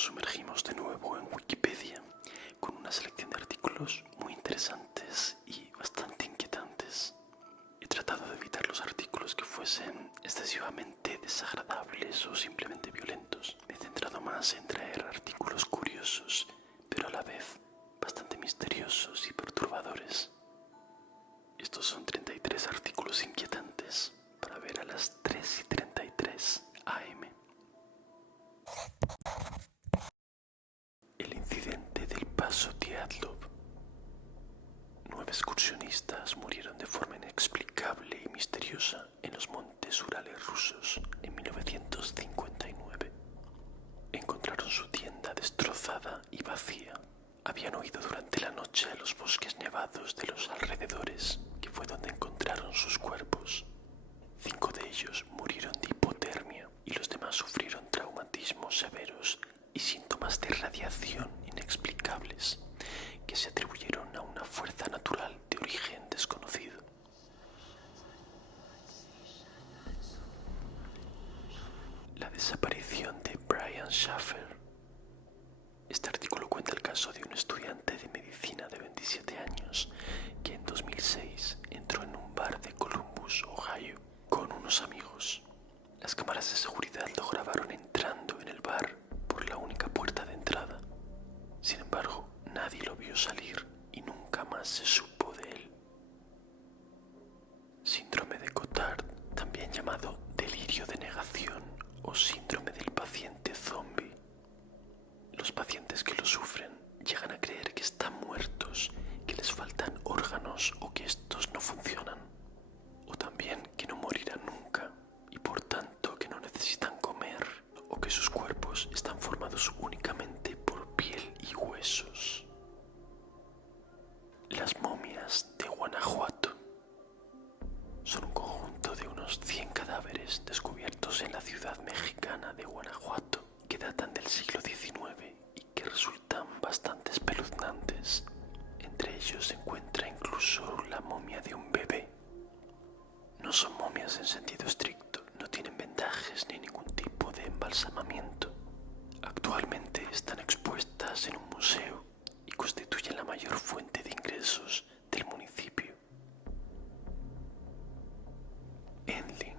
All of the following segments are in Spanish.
nos sumergimos de nuevo en Wikipedia con una selección de artículos muy interesantes y bastante inquietantes. He tratado de evitar los artículos que fuesen excesivamente desagradables o simplemente violentos. Me he centrado más en traer artículos curiosos, pero a la vez bastante misteriosos y perturbadores. Estos son 33 artículos inquietantes para ver a las 3:33 am. El incidente del paso Dyatlov. 9 excursionistas murieron de forma inexplicable y misteriosa en los montes Urales rusos en 1959. Encontraron su tienda destrozada y vacía. Habían huido durante la noche a los bosques nevados de los alrededores, que fue donde encontraron sus cuerpos. 5 de ellos murieron de hipotermia y los demás sufrieron traumatismos severos y síntomas de radiación inexplicables que se atribuyeron a una fuerza natural de origen desconocido. La desaparición de Brian Schaffer. Este artículo cuenta el caso de un estudiante de medicina de 27 años que en 2006 entró en un bar de Columbus, Ohio, con unos amigos. Las cámaras de seguridad lo grabaron entrando en el bar por la única puerta de entrada. Sin embargo, nadie lo vio salir y nunca más se supo de él. Síndrome de Cotard, también llamado delirio de negación o síndrome del paciente zombie. Los pacientes que lo sufren llegan a creer que están muertos, que les faltan órganos o que estos no funcionan, o también que no morirán nunca y por tanto que no necesitan comer, o que sus cuerpos están formados únicamente por piel y huesos. Las momias de Guanajuato son un conjunto de unos 100 cadáveres descubiertos en la ciudad mexicana de Guanajuato que datan del siglo XIX y que resultan bastante espeluznantes. Entre ellos se encuentra incluso la momia de un bebé. No son momias en sentido estricto, no tienen vendajes ni ningún tipo de embalsamamiento. Actualmente están expuestas en un museo y constituyen la mayor fuente de ingresos del municipio. Endling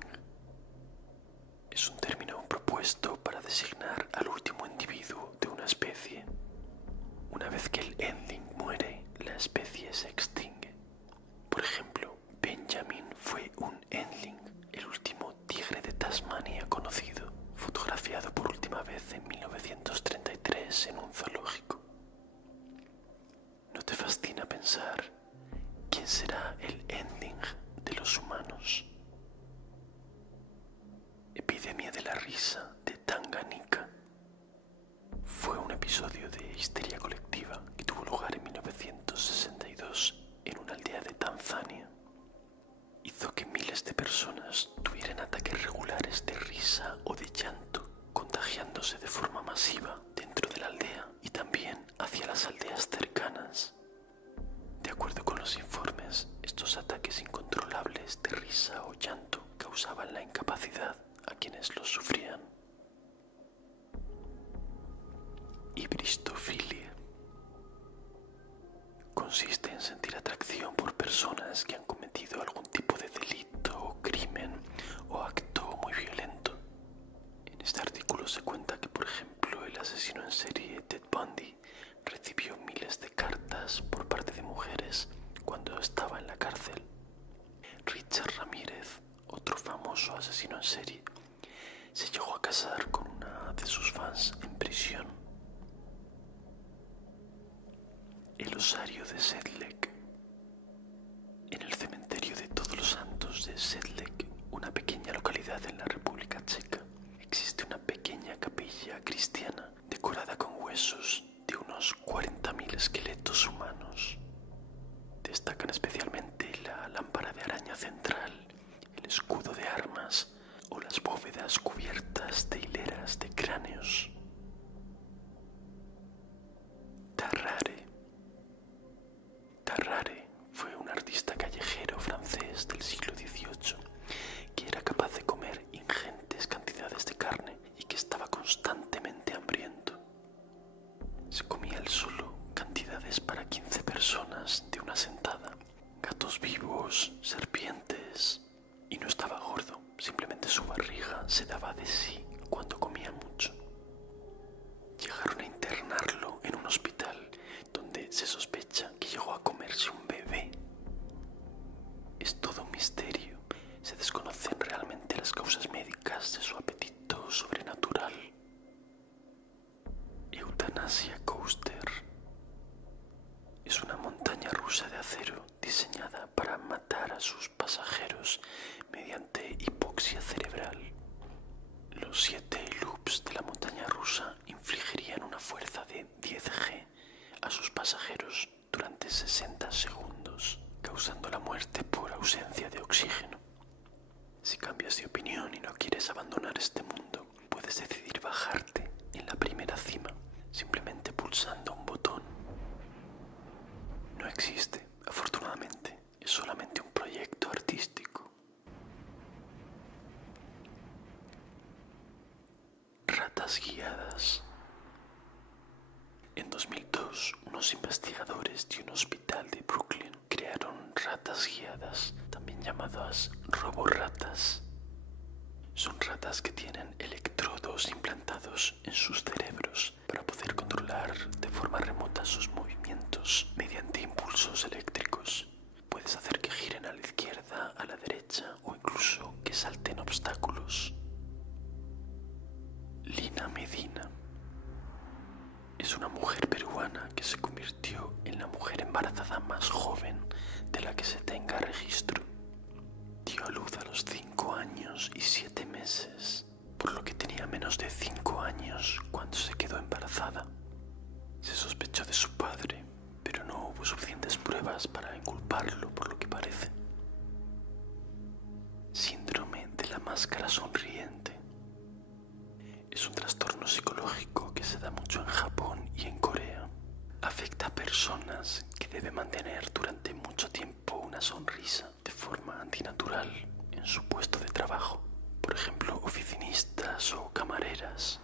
es un término propuesto para designar al último individuo de una especie. Una vez que el Endling muere, la especie se extingue. Por ejemplo, Benjamin fue un Endling, el último tigre de Tasmania conocido, fotografiado por última vez en 1933 en un zoológico. ¿No te fascina pensar quién será el Endling de los humanos? Epidemia de la risa de Tanganica. Fue un episodio de histeria colectiva que tuvo lugar en 1962 en una aldea de Tanzania. Hizo que miles de personas tuvieran ataques regulares de risa o de llanto, contagiándose de forma masiva dentro de la aldea y también hacia las aldeas cercanas. De acuerdo con los informes, estos ataques incontrolables de risa o llanto causaban la incapacidad a quienes los sufrían. Hibristofilia. Consiste en sentir atracción por personas que han cometido algún tipo de delito o crimen o acto muy violento. En este artículo se cuenta que, por ejemplo, el asesino en serie Ted Bundy recibió miles de cartas por parte de mujeres cuando estaba en la cárcel. Richard Ramírez, otro famoso asesino en serie, se llegó a casar con una de sus fans en prisión. El osario de Sedlec. En el cementerio de Todos los Santos de Sedlec, una pequeña localidad en la República Checa, existe una pequeña capilla cristiana decorada con huesos de unos 40.000 esqueletos humanos. Destacan especialmente la lámpara de araña central, el escudo de armas o las bóvedas cubiertas de hileras de cráneos. Tarrare. Tarrare fue un artista callejero francés del siglo XVIII que era capaz de comer ingentes cantidades de carne y que estaba constantemente hambriento. Se comía él solo cantidades para 15 personas de una sentada. Gatos vivos, serpientes. Y no estaba gordo, simplemente su barriga se daba de sí cuando comía mucho. Llegaron a internarlo en un hospital donde se sospecha que llegó a comerse un bebé. Es todo un misterio. Se desconocen realmente las causas médicas de su apetito sobrenatural. Eutanasia Coaster es una montaña rusa de acero diseñada para matar a sus pasajeros mediante hipoxia cerebral. Los 7 loops de la montaña rusa infligirían una fuerza de 10G a sus pasajeros durante 60 segundos, causando la muerte por ausencia de oxígeno. Si cambias de opinión y no quieres abandonar este mundo, puedes decidir bajarte en la primera cima, simplemente pulsando un botón. No existe, afortunadamente, es solamente un proyecto artístico. Ratas guiadas. En 2002, unos investigadores de un hospital de Brooklyn crearon ratas guiadas, también llamadas roborratas. Son ratas que tienen electrodos implantados en sus cerebros para poder controlar de forma remota sus movimientos mediante impulsos eléctricos. Puedes hacer que giren a la izquierda, a la derecha o incluso que salten obstáculos. Lina Medina es una mujer peruana que se convirtió en la mujer embarazada más joven de la que se tenga registro. Dio a luz a los 5 años y 7 meses, por lo que tenía menos de 5 años cuando se quedó embarazada. Se sospechó de su padre, pero no hubo suficientes pruebas para inculparlo, por lo que parece. Síndrome de la máscara sonriente. Es un trastorno psicológico que se da mucho en Japón y en Corea. Afecta a personas que deben mantener durante mucho tiempo una sonrisa de forma antinatural en su puesto de trabajo. Por ejemplo, oficinistas o camareras.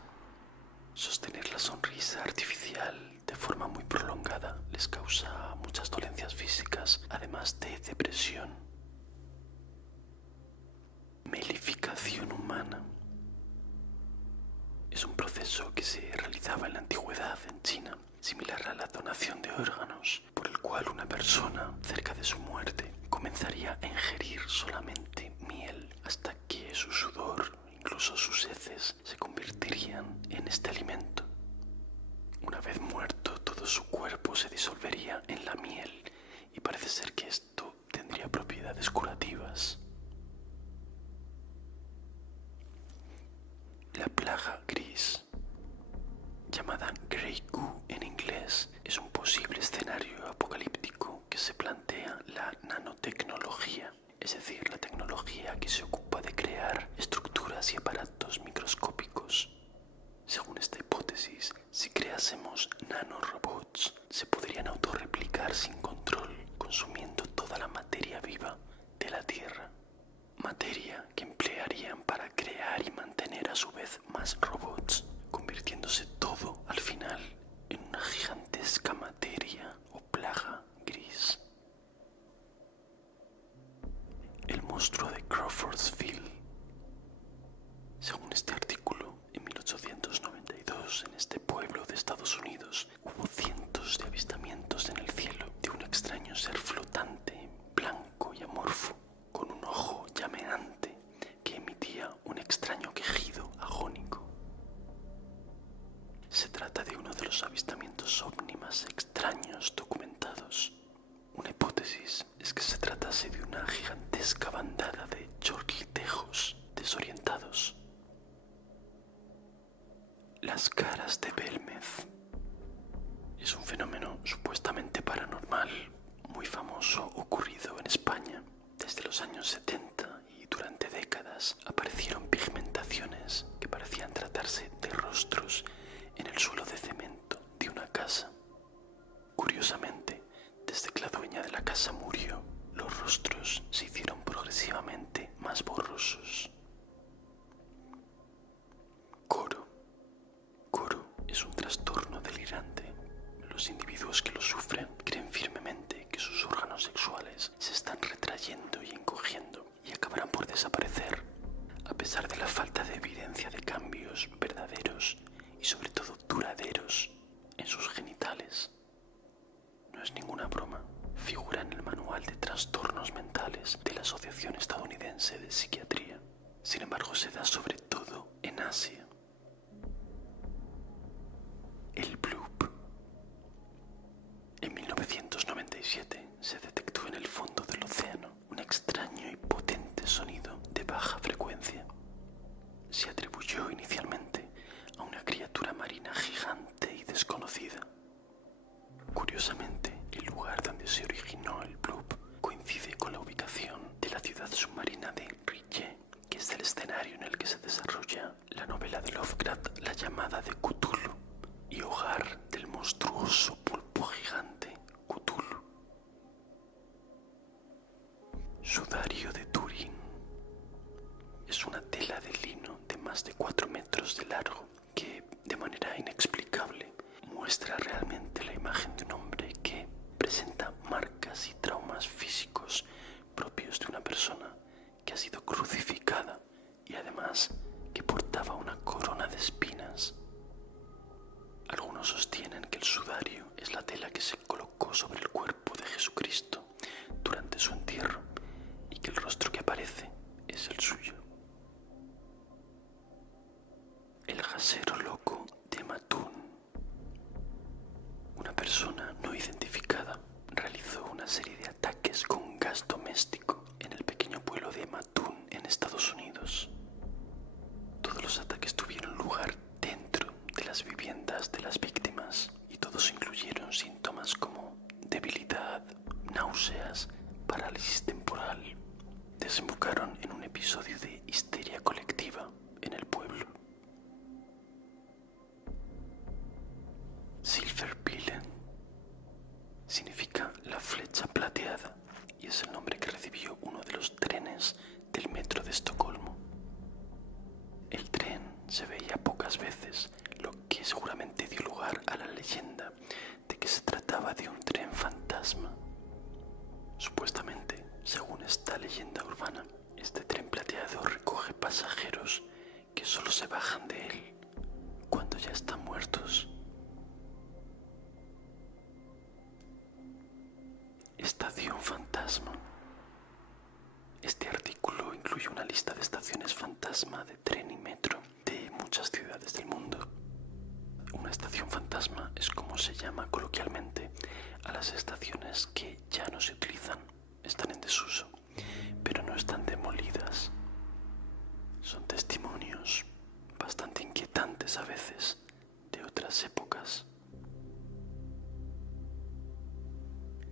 Sostener la sonrisa artificial de forma muy prolongada les causa muchas dolencias físicas, además de depresión. Melificación humana. Es un proceso que se realizaba en la antigüedad en China, similar a la donación de órganos, por el cual una persona, cerca de su muerte, comenzaría a ingerir solamente miel hasta que su sudor, incluso sus heces, se convertirían en este alimento. Una vez muerto, todo su cuerpo se disolvería en la miel y parece ser que esto tendría propiedades curativas. La plaga gris, llamada Grey Goo en inglés, es un posible escenario apocalíptico que se plantea la nanotecnología, es decir, la tecnología que se ocupa de crear estructuras y aparatos microscópicos. Según esta hipótesis, si creásemos nanorobots, se podrían autorreplicar sin control, consumiendo toda la materia viva de la Tierra. Materia que emplearían para crear y mantener a su vez más robots, convirtiéndose todo al final en una gigantesca materia o plaga gris. El monstruo de Crawfordsville. Según este artículo, en 1892, en este pueblo de Estados Unidos, hubo cientos de avistamientos en el cielo de un extraño ser flotante, blanco y amorfo, con un ojo llameante que emitía un extraño quejido agónico. Se trata de uno de los avistamientos ovni más extraños documentados. Una hipótesis es que se tratase de una gigantesca bandada de chorlitejos desorientados. Las caras de Belmez. Es un fenómeno supuestamente paranormal, muy famoso, ocurrido en España. Desde los años 70 y durante décadas aparecieron pigmentaciones que parecían tratarse de rostros en el suelo de cemento de una casa. Curiosamente, desde que la dueña de la casa murió, los rostros se hicieron progresivamente más borrosos. Coro. Coro es un trastorno delirante Los individuos que lo sufren creen firmemente que sus órganos sexuales se están retrayendo y encogiendo y acabarán por desaparecer, a pesar de la falta de evidencia de cambios verdaderos y sobre todo duraderos en sus genitales. No es ninguna broma, figura en el manual de trastornos mentales de la Asociación Estadounidense de Psiquiatría. Sin embargo, se da sobre todo en Asia. El bloop. En 1997 se detectó en el fondo del océano un extraño y potente sonido de baja frecuencia. Se atribuyó inicialmente a una criatura marina gigante y desconocida. Curiosamente, el lugar donde se originó el bloop coincide con la ubicación de la ciudad submarina de R'lyeh, que es el escenario en el que se desarrolla la novela de Lovecraft, La llamada de Cthulhu, y hogar del monstruoso pulpo gigante Cthulhu. Sudario de Turín. Es una tela de lino de más de 4 metros de largo que, de manera inexplicable, muestra realmente la imagen de un hombre que presenta marcas y traumas físicos propios de una persona que ha sido crucificada y además que portaba una corona de espinas. Algunos sostienen que el sudario es la tela que se colocó sobre el cuerpo de Jesucristo durante su entierro y que el rostro que aparece es el suyo. El gasero loco de Matún. Una persona no identificada realizó una serie de ataques con gas doméstico en el pequeño pueblo de Matún, en Estados Unidos. Todos los ataques tuvieron lugar dentro de las viviendas de las víctimas y todos incluyeron síntomas como debilidad, náuseas, parálisis temporal. Desembocaron en un episodio de histeria colectiva en el pueblo. Silverpilen significa la flecha plateada y es el nombre que recibió uno de los trenes del metro de Estocolmo. El tren se veía pocas veces, lo que seguramente dio lugar a la leyenda de que se trataba de un tren fantasma. Supuestamente, según esta leyenda urbana, este tren plateado recoge pasajeros que solo se bajan de él cuando ya están muertos. Estación fantasma. Este artículo incluye una lista de estaciones fantasma de tren y metro de muchas ciudades del mundo. Una estación fantasma es como se llama coloquialmente a las estaciones que ya no se utilizan, están en desuso, pero no están demolidas. Son testimonios bastante inquietantes a veces de otras épocas.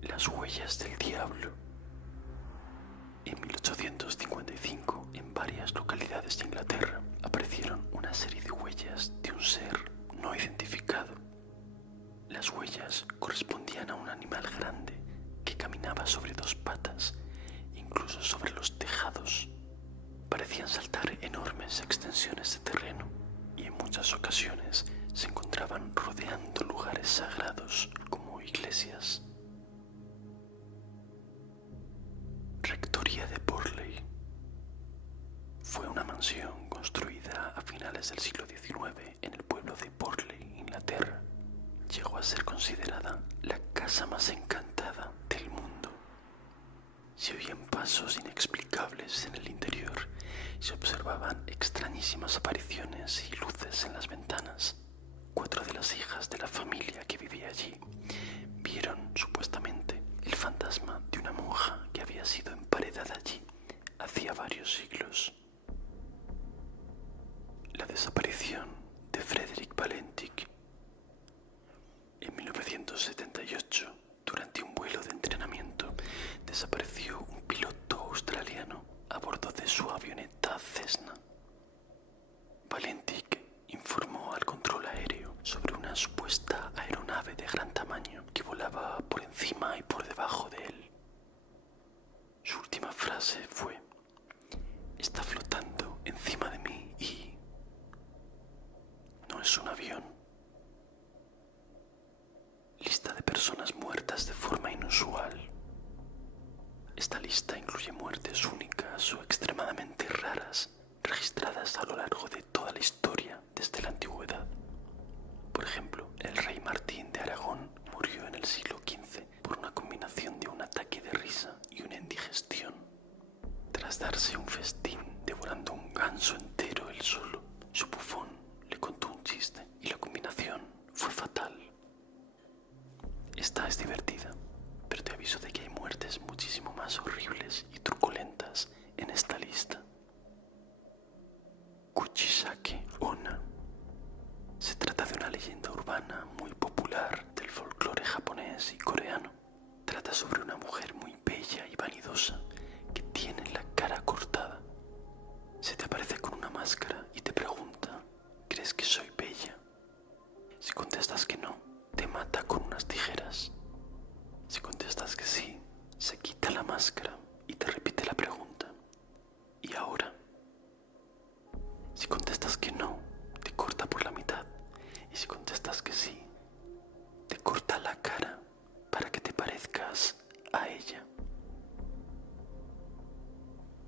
Las huellas del diablo. En 1855, en varias localidades de Inglaterra, aparecieron una serie de huellas de un ser no identificado. Las huellas correspondían a un animal grande que caminaba sobre 2 patas, incluso sobre los tejados. Parecían saltar enormes extensiones de terreno y en muchas ocasiones se encontraban rodeando lugares sagrados como iglesias. Rectoría de Burley. Fue una mansión construida a finales del siglo XIX en el pueblo de Burley, Inglaterra. Llegó a ser considerada la casa más encantada del mundo. Se oían pasos inexplicables en el interior y se observaban extrañísimas apariciones y luces en las ventanas. 4 de las hijas de la familia que vivía allí vieron supuestamente el fantasma de una monja que había sido emparedada allí hacía varios siglos. La desaparición de Frederick Valentic. En 1978, durante un vuelo de entrenamiento, desapareció un piloto australiano a bordo de su avioneta Cessna. Valentic informó al control aéreo sobre una supuesta aeronave de gran tamaño que volaba por encima y por debajo de él. Su última frase fue: "Está flotando encima de mí y no es un avión". de personas muertas de forma inusual. Esta lista incluye muertes únicas o extremadamente raras registradas a lo largo de toda la historia desde la antigüedad. Por ejemplo, el rey Martín de Aragón murió en el siglo XV por una combinación de un ataque de risa y una indigestión. Tras darse un festín devorando un ganso entero él solo, su bufón le contó un chiste y la combinación fue fatal. Esta es divertida, pero te aviso de que hay muertes muchísimo más horribles y truculentas en esta lista. Kuchisake Onna. Se trata de una leyenda urbana muy popular del folclore japonés y coreano. Trata sobre una mujer muy bella y vanidosa que tiene la cara cortada. Se te aparece con una máscara y te pregunta: ¿crees que soy bella? Si contestas que no, te mata con unas tijeras. Si contestas que sí, se quita la máscara y te repite la pregunta: ¿y ahora? Si contestas que no, te corta por la mitad. Y si contestas que sí, te corta la cara para que te parezcas a ella.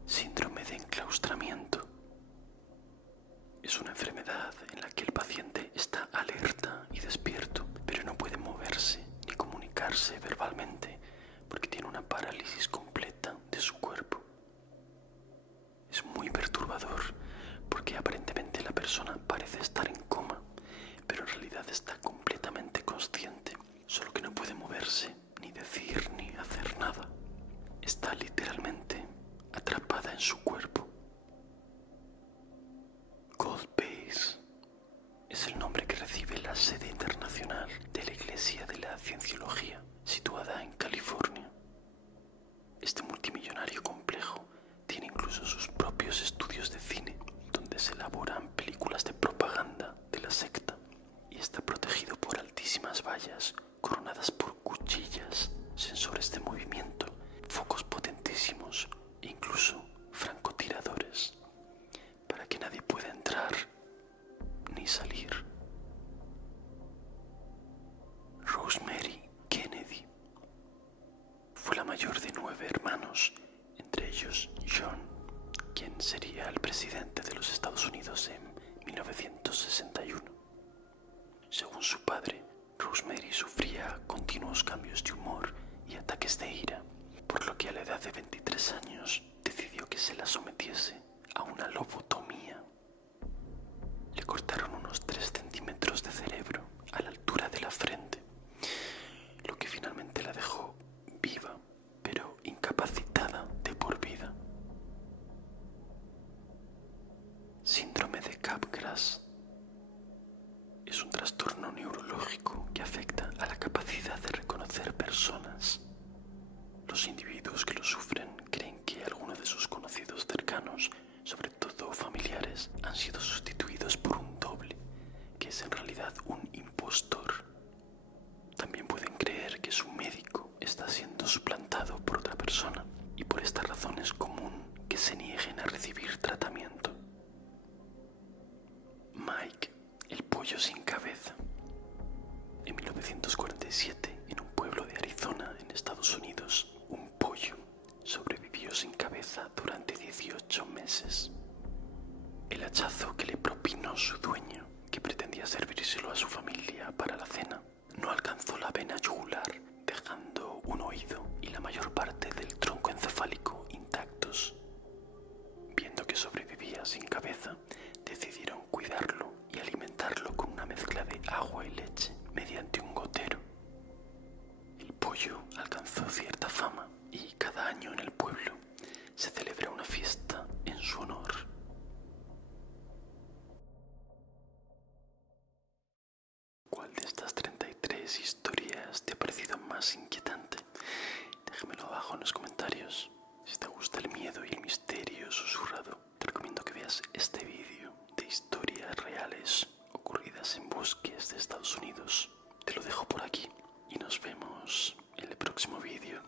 Síndrome de enclaustramiento. Es una enfermedad en la que el paciente está alerta y despierto, pero no puede moverse ni comunicarse verbalmente porque tiene una parálisis completa de su cuerpo. Es muy perturbador porque aparentemente la persona parece estar en coma, pero en realidad está completamente consciente, solo que no puede moverse, ni decir, ni hacer nada. Está literalmente atrapada en su cuerpo. Cold Base es el nombre que recibe la sede internacional de la Iglesia de la Cienciología, situada en California. Este multimillonario complejo tiene incluso sus propios estudios de cine, donde se elaboran películas de propaganda de la secta, y está protegido por altísimas vallas coronadas por cuchillas, sensores de movimiento, focos potentísimos e incluso francotiradores, para que nadie pueda entrar ni salir. Rosemary Kennedy fue la mayor de 9 hermanos, entre ellos John, quien sería el presidente de los Estados Unidos en 1961. Según su padre, Rosemary sufría continuos cambios de humor y ataques de ira, por lo que a la edad de 23 años decidió que se la sometiese a una lobotomía. Le cortaron unos 3 centímetros de cerebro a la altura de la frente, lo que finalmente la dejó viva, pero incapacitada de por vida. Síndrome de Capgras es un trastorno neurológico que afecta a la capacidad de reconocer personas. Los individuos que lo sufren creen que algunos de sus conocidos cercanos, sobre todo familiares, han sido sustituidos por un doble, que es en realidad un impostor. También pueden creer que su médico está siendo suplantado por otra persona, y por esta razón es común que se nieguen a recibir tratamiento. Mike, el pollo sin cabeza. En 1947, en un pueblo de Arizona, en Estados Unidos, un pollo sobrevivió sin cabeza durante 18 meses. El hachazo que le propinó su dueño, que pretendía servírselo a su familia para la cena, no alcanzó la vena yugular, dejando un oído y la mayor parte del tronco encefálico intactos. Viendo que sobrevivía sin cabeza, decidieron cuidarlo y alimentarlo con una mezcla de agua y leche mediante un gotero. El pollo alcanzó cierta fama y cada año en el pueblo se celebra una fiesta en su honor. ¿Cuál de estas 33 historias te ha parecido más inquietante? Déjamelo abajo en los comentarios. Si te gusta el miedo y el misterio susurrado, te recomiendo que veas este vídeo de historias reales ocurridas en bosques de Estados Unidos. Te lo dejo por aquí y nos vemos en el próximo vídeo.